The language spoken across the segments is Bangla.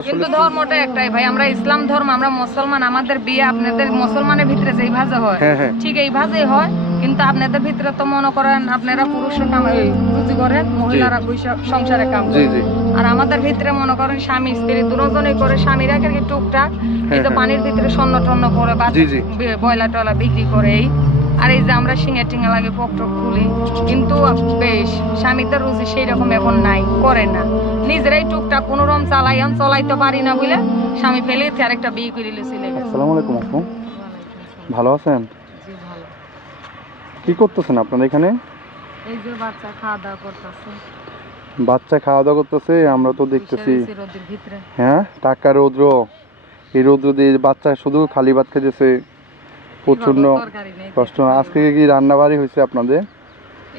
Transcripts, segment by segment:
কিন্তু ধর্মটা একটাই ভাই আমরা ইসলাম ধর্ম আমরা মুসলমান আমাদের বিয়ে আপনাদের মুসলমানের ভিতরে যেই ভাজে হয় হ্যাঁ হ্যাঁ। ঠিক এই ভাজেই হয় কিন্তু আপনাদের ভিতরে তো মনে করেন আপনারা পুরুষরা কাম রুজি করেন মহিলারা সংসারে কাম আর আমাদের ভিতরে মনে করেন স্বামী স্ত্রী দুজনেই করে স্বামীরা কি টুকটাক কিন্তু হ্যাঁ। পানির ভিতরে স্বর্ণ টন্ন করে বা। বয়লা টয়লা বিক্রি করে এই। আর এই যে আমরা শিঙে টিঙে লাগে পক টক খুলি কিন্তু বেশ স্বামীদের রুচি সেই রকম এখন নাই করে না। নিজেরাই টুকটাক কোনো রকম চালাই চলাইতে পারি না বলে স্বামী ফেলে আরেকটা বিয়ে করে লিছিল আসসালামু আলাইকুম আপু। ভালো আছেন? কি করতেছেন আপনারা এখানে? এই যে বাচ্চা খাওয়া দাওয়া করতেছে। বাচ্চা খাওয়া দাওয়া করতেছে আমরা তো দেখতেছি। হ্যাঁ টাকা রৌদ্র। এই রৌদ্র দিয়ে বাচ্চা শুধু খালি ভাত খেতেছে প্রচণ্ড কষ্ট। আজকে কি রান্না বাড়ি হয়েছে আপনাদের?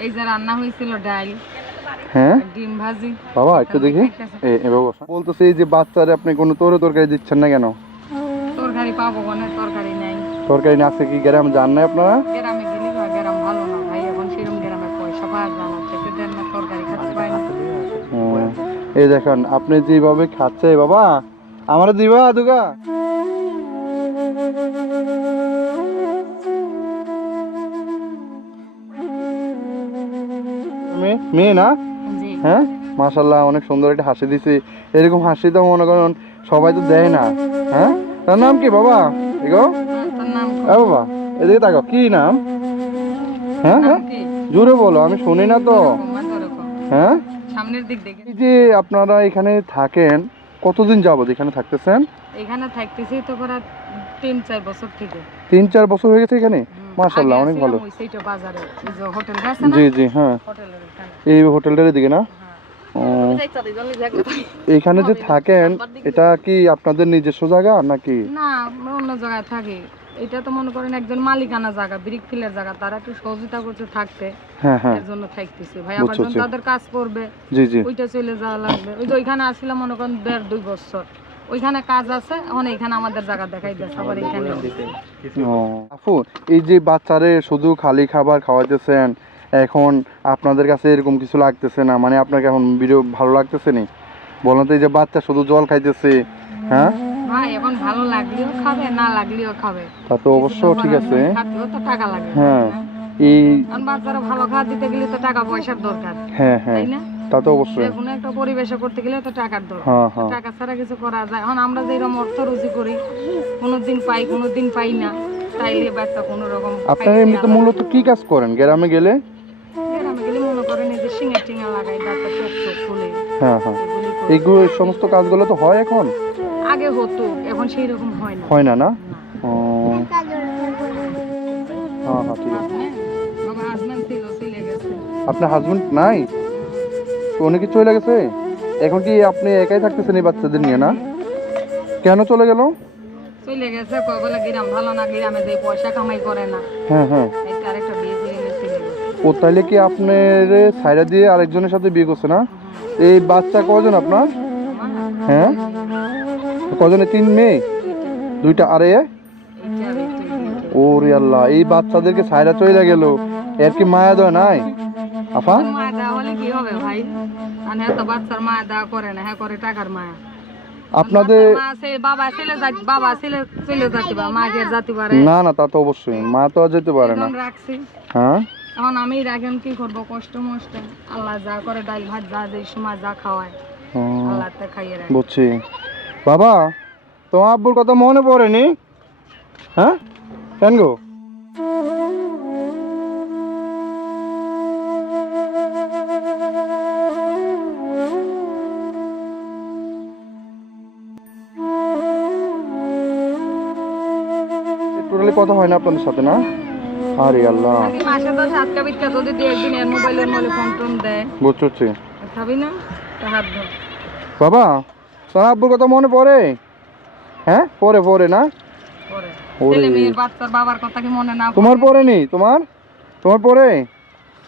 এই যে রান্না হয়েছিল ডাল হ্যাঁ? ডিম ভাজি। বাবা একটু দেখি। এ এ বাবা বলতেছে এই যে বাচ্চারে আপনি কোনো তরে তরকারি দিচ্ছেন না কেন? তরকারি পাবো কোনে তরকারি নাই। তরকারি না আছে কি গ্রাম জান না আপনারা? গ্রামে গেলে গ্রাম ভালো না ভাই এখন সেরকম গ্রামে পয়সা পাওয়া যায় না খেতে দেন না তরকারি খাতে পাই না। এই দেখেন আপনি যেভাবে খাচ্ছে বাবা আমার দিবা দুগা। মেয়ে মেয়ে না? হ্যাঁ? মাশাল্লাহ অনেক সুন্দর একটা হাসি দিছে। এরকম হাসি তো মনে করেন সবাই তো দেয় না। হ্যাঁ? তার নাম কি বাবা? এগো এ বাবা এদিকে তাকাও। কি নাম? হ্যাঁ হ্যাঁ? জোরে বলো আমি শুনি না তো। হ্যাঁ? সামনের দিক দেখে। এই যে আপনারা এখানে থাকেন কতদিন যাবত এখানে থাকতেছেন? এখানে থাকতেছি তো প্রায় তিন চার বছর থেকে। তিন চার বছর হয়ে গেছে এখানে? মাশাআল্লাহ, অনেক ভালো। ওই সেইটা বাজারে যে হোটেল আছে না? জি জি হ্যাঁ। হোটেলের এই হোটেলটার দিকে না? হ্যাঁ। এইখানে যে থাকেন এটা কি আপনাদের নিজস্ব জায়গা নাকি? না অন্য জায়গায় থাকি। এটা তো মনে করেন একজন মালিকানা জায়গা ব্রিক ফিলের জায়গা। তারা একটু সহযোগিতা করতে থাকতে। হ্যাঁ হ্যাঁ। এর জন্য থাকতেছে। ভাই আবার তাদের কাজ করবে। জি জি। ওইটা চলে যাওয়া লাগবে। ওই যে ওইখানে আসছিলাম মনে করেন দেড় দুই বছর। ওইখানে কাজ আছে এখন আমাদের জায়গা দেখাই দিয়েছে আবার আপু এই যে বাচ্চারে শুধু খালি খাবার খাওয়াইতেছেন এখন আপনাদের কাছে এরকম কিছু লাগতেছে না? মানে আপনাকে এখন ভিডিও ভালো লাগতেছে নি? বলেন তো এই যে বাচ্চা শুধু জল খাইতেছে হ্যাঁ? ভাই এখন ভালো লাগলেও খাবে না লাগলেও খাবে। তা তো অবশ্য ঠিক আছে। তো টাকা লাগে। হ্যাঁ এই বাচ্চারা ভালো খাওয়া দিতে গেলে তো টাকা পয়সার দরকার। হ্যাঁ হ্যাঁ। তাই না? তা তো অবশ্যই। যে কোনো একটা পরিবেশে করতে গেলে তো টাকার দরকার। হ্যাঁ হ্যাঁ। টাকা ছাড়া কিছু করা যায়। এখন আমরা যেরকম অর্থ রুজি করি কোনো দিন পাই কোনো দিন পাই না তাইলে বাচ্চা কোনো রকম আপনারা এমনিতে মূলত কি কাজ করেন? গ্রামে গেলে? গ্রামে গেলে মনে করেন এই যে শিঙে টিঙা লাগাই দাঁতটা চোখ চোখ খুলে হ্যাঁ হ্যাঁ। এগুলি করি। এইগুলো এই সমস্ত কাজগুলো তো হয় এখন? আগে হতো এখন সেই রকম হয় না। হয় না না। ও। হ্যাঁ হ্যাঁ ঠিক আছে। আমার হাজবেন্ড ছিল চলে গেছে। আপনার হাজবেন্ড নাই? উনি কি চলে গেছে? এখন কি আপনি একাই থাকতেছেন এই বাচ্চাদের নিয়ে না? কেন চলে গেল? চলে গেছে কয় বলে গ্রাম ভালো না গ্রামে যে পয়সা কামাই করে না। হ্যাঁ হ্যাঁ। আরেকটা বিয়ে করে নিয়ে গেছে। ও তাইলে কি আপনার সাইডা দিয়ে আরেকজনের সাথে বিয়ে করছে না? এই বাচ্চা কজন আপনার? হ্যাঁ? কজনে তিন মেয়ে? দুইটা আরে। ওরে আল্লাহ এই বাচ্চাদেরকে সাইডা চলে গেল। এর কি মায়া দেয় নাই? আফা? হ্যাঁ তো বাচ্চার মায়া দেওয়া করে না হ্যাঁ করে টাকার মায়া। আপনাদের বাবা ছেলে বাবা ছেলে চলে যেতে পারে মা কে যেতে পারে। না না তা তো অবশ্যই মা তো আর যেতে পারে না। রাখছি। হ্যাঁ? এখন আমি রাখেন কি করব কষ্ট মষ্ট। আল্লাহ যা করে ডাল ভাত যা যে সময় যা খাওয়ায়। আল্লাহ তে খাইয়ে রাখে। বুঝছি। বাবা তোমার আব্বুর কথা মনে পড়েনি? হ্যাঁ? কেন গো? টোটালি কথা হয় না আপনাদের সাথে না? আরে আল্লাহ। মাসে দশ আটকা বিটকা যদি দু একদিন এর মোবাইলের মলে ফোন টোন দেয়। বুঝছি খাবি না? হাত ধর। বাবা তোমার আব্বুর কথা মনে পড়ে? হ্যাঁ? পরে পরে না? পরে ছেলে মেয়ের বাচ্চার বাবার কথা কি মনে না তোমার পরে নি তোমার? তোমার পরে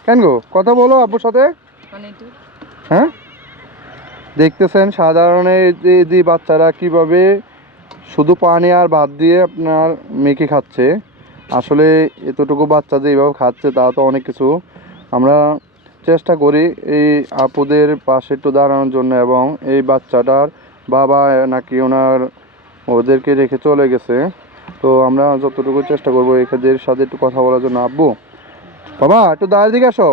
কেন গো? কথা বলো আব্বুর সাথে। একটু হ্যাঁ? দেখতেছেন সাধারণ এই যে যে বাচ্চারা কীভাবে শুধু পানি আর ভাত দিয়ে আপনার মেখে খাচ্ছে। আসলে এতটুকু বাচ্চা যে এইভাবে খাচ্ছে তা তো অনেক কিছু। আমরা চেষ্টা করি এই আপুদের পাশে একটু দাঁড়ানোর জন্য এবং এই বাচ্চাটার বাবা নাকি ওনার ওদেরকে রেখে চলে গেছে। তো আমরা যতটুকু চেষ্টা করব এখানের সাথে একটু কথা বলার জন্য। আব্বু বাবা একটু দাঁড়িয়ে দিকে আসো।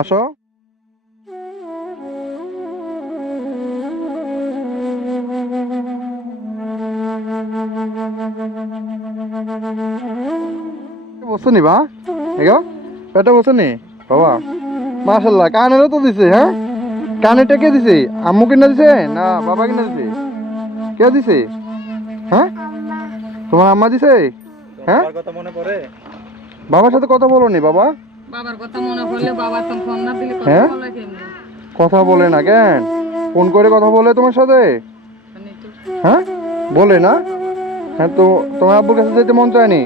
আসো। বসছো নি বা? এগো পেটে বসো নি বাবা মাশাল্লাহ কানেরও তো দিছে হ্যাঁ? কানেরটা কে দিছে? আম্মু কিনা দিছে? না বাবা কিনা দিছে। কে দিছে? হ্যাঁ? তোমার আম্মা দিছে? হ্যাঁ? কথা মনে পড়ে? বাবার সাথে কথা বলো নি বাবা। বাবার কথা মনে পড়লে বাবা তো ফোন না দিলে কথা হ্যাঁ? বলে? কথা বলে না কেন? ফোন করে কথা বলে তোমার সাথে? মানে হ্যাঁ? বলে না? হ্যাঁ তো তোমার আব্বুর কাছে যেতে মন চায়নি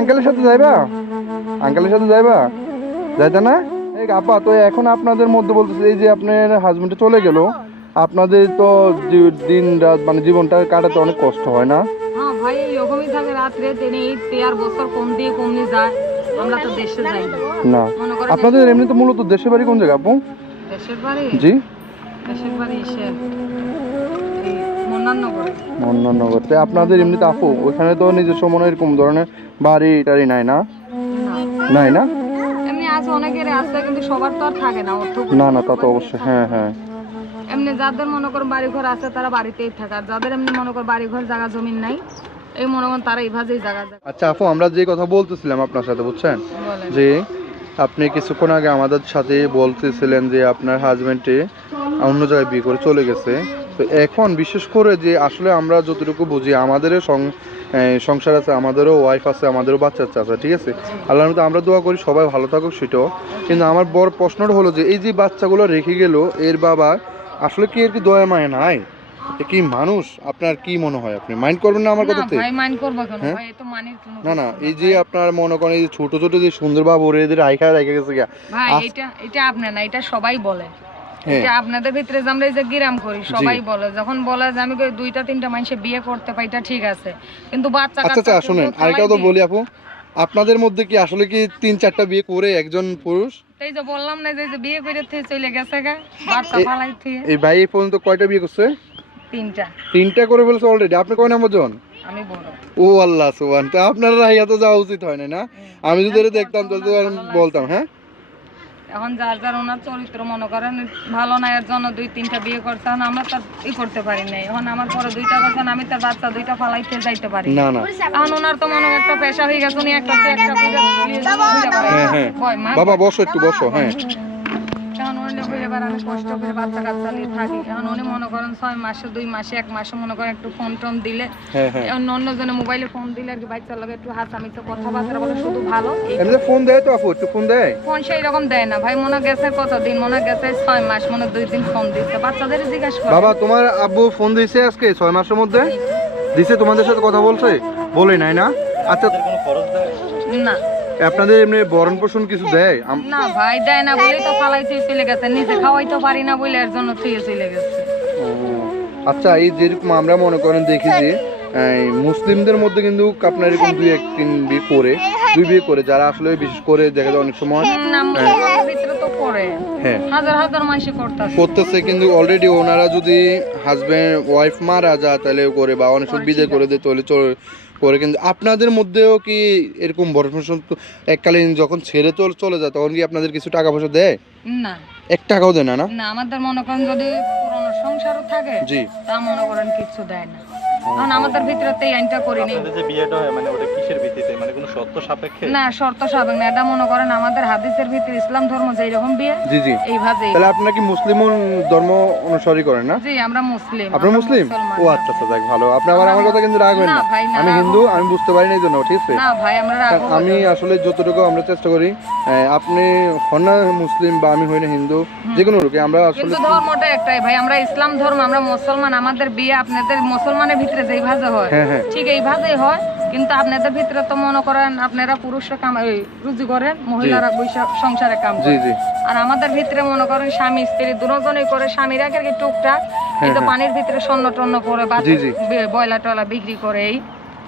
আঙ্কেলের সাথে যাইবা? আঙ্কেলের সাথে যাইবা? যাইতে না? এই আপা তো এখন আপনাদের মধ্যে বলতেছে এই যে আপনার হাজবেন্ডে চলে গেল আপনাদের তো দিন রাত মানে জীবনটা কাটাতে অনেক কষ্ট হয় না? হ্যাঁ ভাই এরকমই থাকে রাত্রে তিনি এই তেয়ার বছর কম দিয়ে যায়। আমরা তো দেশে যাই না। আপনাদের এমনি তো মূলত দেশের বাড়ি কোন জায়গা আপু? দেশের বাড়ি? জি। দেশের বাড়ি মন্নানগর। তো আপনাদের এমনিতে আপু ওইখানে তো নিজস্ব মনে এরকম ধরনের বাড়ি টাড়ি নাই না? নাই না? এমনি আছে অনেকের আছে কিন্তু সবার তো আর থাকে না না না তা তো অবশ্যই হ্যাঁ হ্যাঁ। এমনি যাদের মনে বাড়ি ঘর আছে তারা বাড়িতেই থাকে আর যাদের এমনি মনে বাড়ি ঘর জায়গা জমিন নাই এই মনে করেন তারা এইভাবেই জায়গা আচ্ছা আপু আমরা যে কথা বলতেছিলাম আপনার সাথে বুঝছেন? যে আপনি কিছুক্ষণ আগে আমাদের সাথে বলতেছিলেন যে আপনার হাজবেন্ডে অন্য জায়গায় বিয়ে করে চলে গেছে। তো এখন বিশেষ করে যে আসলে আমরা যতটুকু বুঝি আমাদেরও সংসার আছে আমাদেরও ওয়াইফ আছে আমাদেরও বাচ্চা কাচ্চা আছে ঠিক আছে? আল্লাহর মতো আমরা দোয়া করি সবাই ভালো থাকুক সেটাও। কিন্তু আমার বড় প্রশ্নটা হলো যে এই যে বাচ্চাগুলো রেখে গেল এর বাবা আসলে কি এর কি দয়া মায়া নাই? কি মানুষ? আপনার কি মনে হয় আপনি? মাইন্ড করবেন না আমার কথাতে? ভাই মাইন্ড করব কেন? হ্যাঁ? তো না না এই যে আপনার মনে করেন এই যে ছোট ছোট যে সুন্দর বাবু ওরে এদের আইখা রেখে গেছে ভাই এটা এটা আপনি না এটা সবাই বলে। এটা আপনাদের ভিতরে যে আমরা এই যে গিরাম করি সবাই বলে যখন বলে যে আমি দুইটা তিনটা মানুষে বিয়ে করতে পাই এটা ঠিক আছে। কিন্তু বাচ্চা আচ্ছা আচ্ছা শুনেন আরেকটাও তো বলি আপু। আপনাদের মধ্যে কি আসলে কি তিন চারটা বিয়ে করে একজন পুরুষ? এই যে বললাম না যে বিয়ে করে চলে গেছে গা বাচ্চা এ- এই ভাই এই পর্যন্ত কয়টা বিয়ে করছে? তিনটা। তিনটা করে বলেছে অলরেডি আপনি কয় নাম্বার জন? আমি বড়। ও আল্লাহ সুবান তো আপনারা রাহিয়া তো যাওয়া উচিত হয় না? না আমি যদি দেখতাম তো বলতাম হ্যাঁ? এখন যার যার ওনার চরিত্র মনে করেন ভালো না এর জন্য দুই তিনটা বিয়ে করছে এখন আমরা তার ই করতে পারি নাই। এখন আমার পরে দুইটা করছেন আমি তার বাচ্চা দুইটা ফালাইতে যাইতে পারি। না না। এখন ওনার তো মনে একটা পেশা হয়ে গেছে উনি একটা একটা হ্যাঁ হ্যাঁ। বাবা বসো একটু বসো হ্যাঁ। এখন হয়ে এবার আমি কষ্ট করে বাচ্চা কাচ্চা নিয়ে থাকি। এখন উনি মনে করেন ছয় মাসে দুই মাসে এক মাসে মনে করেন একটু ফোন টোন দিলে। হ্যাঁ হ্যাঁ। এখন অন্যজনে মোবাইলে ফোন দিলে আর কি বাচ্চার লগে একটু হাসামিতে কথাবার্তা বলে শুধু ভালো। এই এমনি ফোন দেয় তো আপু একটু ফোন দেয়? ফোন সেই রকম দেয় না। ভাই মনে গেছে কতদিন? মনে গেছে ছয় মাস মনে দুই দিন ফোন দিচ্ছে বাচ্চাদের জিজ্ঞাসা করে। বাবা তোমার আব্বু ফোন দিয়েছে আজকে ছয় মাসের মধ্যে? দিছে তোমাদের সাথে কথা বলছে? বলে নাই না? আচ্ছা কোনো খরচ দেয়? আপনাদের এমনি বরণ পোষণ কিছু দেয়? না ভাই দেয় না তো চলে গেছে। নিজে খাওয়াইতে পারি না বলে এর জন্য থুয়ে চলে গেছে। আচ্ছা এই যেরকম আমরা মনে করেন দেখি যে মুসলিমদের মধ্যে কিন্তু আপনার এরকম দুই এক তিন বিয়ে করে দুই বিয়ে করে যারা আসলে বিশেষ করে দেখা যায় অনেক সময় হ্যাঁ। হাজার হাজার মাসি করতেছে। কিন্তু অলরেডি ওনারা যদি হাজবেন্ড ওয়াইফ মারা যায় তাহলে করে বা অনেক সময় বিদায় করে দেয় তাহলে করে কিন্তু আপনাদের মধ্যেও কি এরকম বরফেশন এককালীন যখন ছেড়ে তো চলে যায় তখন কি আপনাদের কিছু টাকা পয়সা দেয়? না। এক টাকাও দেয় না না? না আমাদের মনে করেন যদি পুরনো সংসারও থাকে জি। তা মনে করেন কিছু দেয় না। কারণ আমাদের আইনটা করিনি যে বিয়েটা হয় মানে ওটা কিসের ভিত্তিতে? মানে কোনো সত্য সাপেক্ষে? না শর্ত সাবেক না। এটা মনে করেন আমাদের হাদিসের ভিতরে ইসলাম ধর্ম যেই রকম বিয়ে জি জি। এইভাবে তাহলে আপনারা কি মুসলিম ধর্ম অনুসরী করেন না? জি আমরা মুসলিম। আমরা মুসলিম? ও আচ্ছা আচ্ছা যাক ভালো। আপনি আবার আমার কথা কিন্তু রাখবেন না না। আমি হিন্দু আমি বুঝতে পারি না এই জন্য ঠিক আছে? না ভাই আমরা রাখব। আমি আসলে যতটুকু আমরা চেষ্টা করি আপনি হন না মুসলিম বা আমি হই না হিন্দু যে কোনো লোকে আমরা আসলে কিন্তু ধর্মটা একটাই ভাই আমরা ইসলাম ধর্ম আমরা মুসলমান আমাদের বিয়ে আপনাদের মুসলমানের ভিতরে যেই ভাজে হয় হ্যাঁ হ্যাঁ। ঠিক এই ভাজেই হয়। কিন্তু আপনাদের ভিতরে তো মনে করেন আপনারা পুরুষরা কাম রুজি করেন মহিলারা সংসারে কাম জি করে জি। আর আমাদের ভিতরে মনে করেন স্বামী স্ত্রী দুজনেই করে স্বামীরা কি টুকটাক। এই তো হ্যাঁ। পানির ভিতরে স্বর্ণ টন্ন করে বা। বয়লা টয়লা বিক্রি করে এই।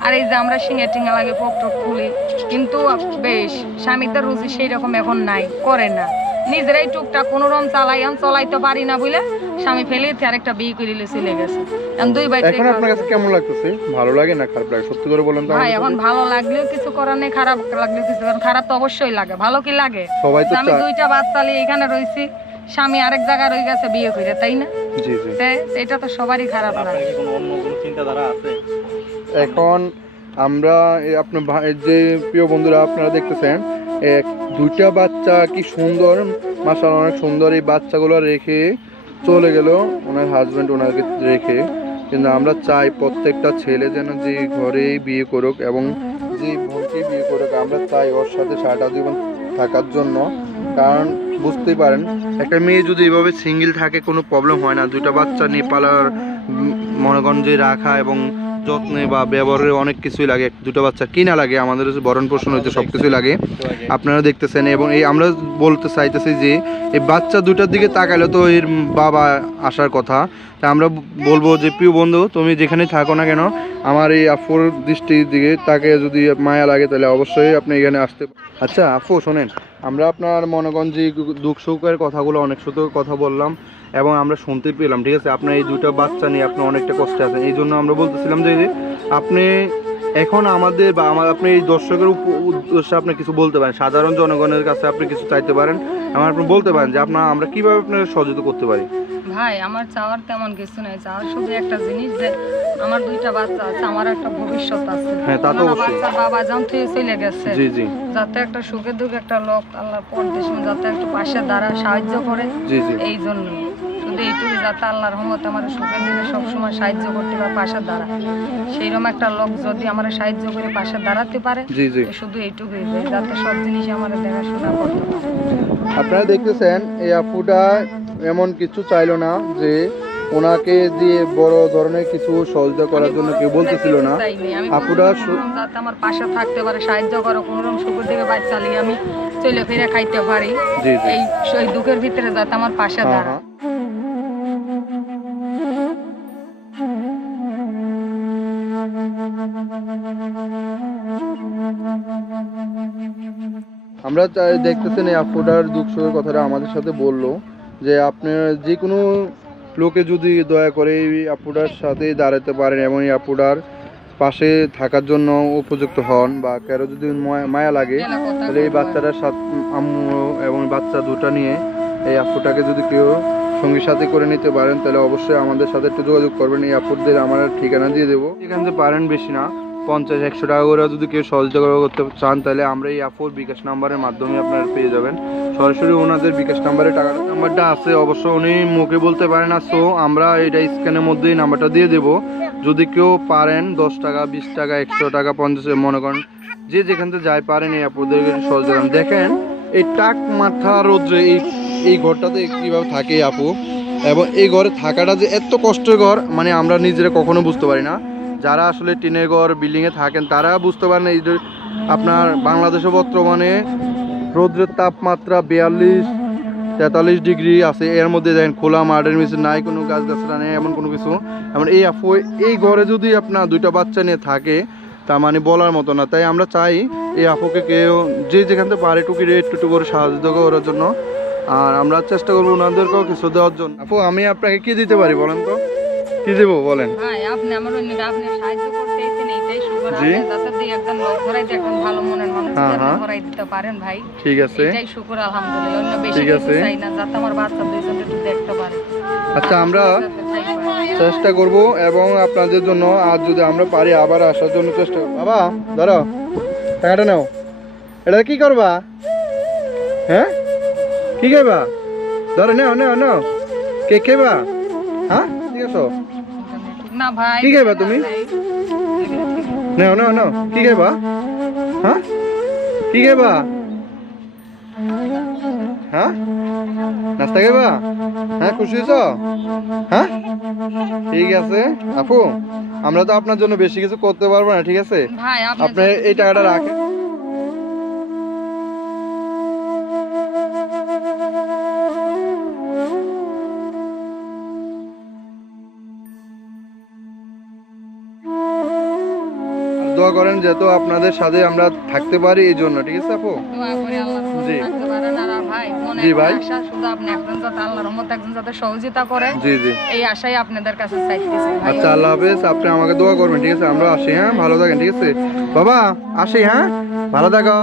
আর এই যে আমরা শিঙে টিঙে লাগে পক টক খুলি কিন্তু বেশ স্বামীদের রুজি সেই রকম এখন নাই করে না। নিজেরাই টুকটাক কোনো রকম চালাই চলাইতে পারি না বলে স্বামী ফেলে আরেকটা বিয়ে করে লিয়ে চলে গেছে। এখন দুই ভাই এখন আপনার কাছে কেমন লাগতেছে? ভালো লাগে না খারাপ লাগে? সত্যি করে বলেন তো ভাই এখন ভালো লাগলেও কিছু করার নেই খারাপ লাগলেও কিছু করার খারাপ তো অবশ্যই লাগে ভালো কি লাগে? সবাই তো আমি দুইটা বাচ্চা নিয়ে এখানে রয়েছি স্বামী আরেক জায়গায় রয়ে গেছে বিয়ে করে তাই না? জি জি। তে এটা তো সবারই খারাপ আপনার লাগে। কি কোনো অন্য কোনো চিন্তাধারা আছে? এখন আমরা এই আপনার ভাই যে প্রিয় বন্ধুরা আপনারা দেখতেছেন এক দুইটা বাচ্চা কি সুন্দর মাসাল অনেক সুন্দর এই বাচ্চাগুলো রেখে চলে গেল, ওনার হাজব্যান্ড ওনাকে রেখে। কিন্তু আমরা চাই প্রত্যেকটা ছেলে যেন যে ঘরেই বিয়ে করুক এবং যে বোনকে বিয়ে করুক, আমরা চাই ওর সাথে সারাটা জীবন থাকার জন্য। কারণ বুঝতেই পারেন, একটা মেয়ে যদি এভাবে সিঙ্গেল থাকে, কোনো প্রবলেম হয় না। দুইটা বাচ্চা নিয়ে পালার মনগঞ্জে মনে রাখা এবং যত্নে বা ব্যবহারে অনেক কিছুই লাগে। দুটো বাচ্চা কিনা লাগে আমাদের বরণ পোষণ হইতে সব কিছুই লাগে। আপনারা দেখতেছেন এবং এই আমরা বলতে চাইতেছি যে এই বাচ্চা দুটার দিকে তাকাইলে তো এর বাবা আসার কথা। তা আমরা বলব যে প্রিয় বন্ধু তুমি যেখানে থাকো না কেন আমার এই আফুর দৃষ্টির দিকে তাকে যদি মায়া লাগে তাহলে অবশ্যই আপনি এখানে আসতে আচ্ছা আফু শোনেন আমরা আপনার মনে যে দুঃখ সুখের কথাগুলো অনেক সুতো কথা বললাম। এবং আমরা শুনতে পেলাম ঠিক আছে? আপনার এই দুটো বাচ্চা নিয়ে আপনি অনেকটা কষ্টে আছেন। এই জন্য আমরা বলতেছিলাম যে আপনি এখন আমাদের বা আমার আপনি এই দর্শকের উদ্দেশ্যে আপনি কিছু বলতে পারেন। সাধারণ জনগণের কাছে আপনি কিছু চাইতে পারেন। আমার আপনি বলতে পারেন যে আপনার আমরা কীভাবে আপনার সহযোগিতা করতে পারি? ভাই আমার চাওয়ার তেমন কিছু নাই। চাওয়ার শুধু একটা জিনিস যে আমার দুইটা বাচ্চা আছে আমার একটা ভবিষ্যৎ আছে। হ্যাঁ, তা তো অবশ্যই। বাবা যখন থেকে চলে গেছে। জি জি। যাতে একটা সুখে দুঃখে একটা লোক আল্লাহ পরদেশ যাতে একটু পাশে দাঁড়া সাহায্য করে। জি জি। এই জন্য শুধু এইটুকু যাতে আল্লাহর রহমতে আমার সুখের দিনে সবসময় সাহায্য করতে পারে পাশে দাঁড়া সেইরকম একটা লোক যদি আমার সাহায্য করে পাশে দাঁড়াতে পারে শুধু এইটুকুই যাতে সব জিনিস আমার দেখাশোনা করতে আপনারা দেখতেছেন এই আপুটা এমন কিছু চাইলো না যে ওনাকে দিয়ে বড় ধরনের কিছু সহযোগিতা করার জন্য কেউ বলতেছিল না। আপুরা যাতে আমার পাশে থাকতে পারে সাহায্য করে কোনো রকম সুখের দিকে বাইক চালিয়ে আমি চলে ফিরে খাইতে পারি। এই সেই দুঃখের ভিতরে যাতে আমার পাশে হ্যাঁ দাঁড়া আমরা চাই- দেখতেছেন এই আপুটার দুঃখ কথাটা আমাদের সাথে বলল যে আপনার যে কোনো লোকে যদি দয়া করে এই আপুটার সাথে দাঁড়াতে পারেন এবং এই আপুটার পাশে থাকার জন্য উপযুক্ত হন বা কারও যদি ময়া- লাগে, তাহলে এই বাচ্চাটার সাথে আম্মু এবং বাচ্চা দুটো নিয়ে এই আপুটাকে যদি কেউ সঙ্গী সাথে করে নিতে পারেন, তাহলে অবশ্যই আমাদের সাথে একটু যোগাযোগ করবেন। এই আপুদের আমার ঠিকানা দিয়ে দেবো। এখান থেকে পারেন বেশি না। পঞ্চাশ, একশো টাকা করে যদি কেউ সহযোগিতা করতে চান, তাহলে আমরা এই আপুর বিকাশ নাম্বারের মাধ্যমে আপনারা পেয়ে যাবেন। সরাসরি ওনাদের বিকাশ নাম্বারে টাকা নাম্বারটা আছে, অবশ্য উনি মুখে বলতে পারেন না সো আমরা এটা স্ক্যানের মধ্যেই নাম্বারটা দিয়ে দেবো। যদি কেউ পারেন দশ টাকা, বিশ টাকা, একশো টাকা, পঞ্চাশ, মনে করেন যে যেখান থেকে যাই পারেন এই একটু সহযোগিতা। দেখেন, এই টাক মাথা রোদ্রে এই এই ঘরটাতে কীভাবে থাকে আপু এবং এই ঘরে থাকাটা যে এত কষ্টের ঘর মানে আমরা নিজেরা কখনো বুঝতে পারি না। যারা আসলে টিনের ঘর বিল্ডিংয়ে থাকেন, তারা বুঝতে পারেন এই যে আপনার বাংলাদেশে বর্তমানে রৌদ্রের তাপমাত্রা বিয়াল্লিশ, তেতাল্লিশ ডিগ্রি আছে। এর মধ্যে দেখেন খোলা মাঠের নিচে নাই, কোনো গাছ গাছরা নেই, এমন কোনো কিছু। এমন এই আপু, এই ঘরে যদি আপনার দুইটা বাচ্চা নিয়ে থাকে, তা মানে বলার মতো না। তাই আমরা চাই এই আপুকে কেউ যে যেখান থেকে পারে টুকি একটু একটু করে সাহায্য করার জন্য। আর আমরা চেষ্টা করব ওনাদেরকেও কিছু দেওয়ার জন্য। আপু, আমি আপনাকে কি দিতে পারি বলেন তো? কি দেবো বলেন? ভাই আপনি আমার অন্য আপনি সাহায্য করতে এসেছেন এইটাই সুখের জি। আগে যাতে দিয়ে একজন লোক ধরাই দিয়ে একজন ভালো মনের মানুষ হ্যাঁ, হ্যাঁ। ধরাই দিতে পারেন ভাই ঠিক আছে। এটাই শুকুর আলহামদুলিল্লাহ। অন্য বেশি ঠিক আছে। চাই না যাতে আমার বাচ্চা দুইজন একটু দেখতে পারে। আচ্ছা আমরা। চেষ্টা করব এবং আপনাদের জন্য আর যদি আমরা পারি আবার আসার জন্য চেষ্টা বাবা ধরো টাকাটা নাও। এটা কি করবা? হ্যাঁ? কি খাইবা? ধরো নাও নাও নাও। কে খাইবা? হ্যাঁ? ঠিক আছে। না ভাই। কি খাইবা তুমি? নাও নাও নাও। কি খাইবা? হ্যাঁ কি খাইবা? হ্যাঁ নাস্তা খাইবা? হ্যাঁ খুশি হয়েছ হ্যাঁ ঠিক আছে। আপু আমরা তো আপনার জন্য বেশি কিছু করতে পারব না ঠিক আছে? আপনি এই টাকাটা রাখেন। করেন যেহেতু আপনাদের সাথে আমরা থাকতে পারি এই জন্য ঠিক আছে আপু? জি। ভাই। যাতে যাতে জি জি। এই আশাই আপনাদের কাছে আচ্ছা আল্লাহ হাফেজ আপনি আমাকে দোয়া করবেন ঠিক আছে? আমরা আসি হ্যাঁ? ভালো থাকেন ঠিক আছে? বাবা আসি হ্যাঁ? ভালো থাকো।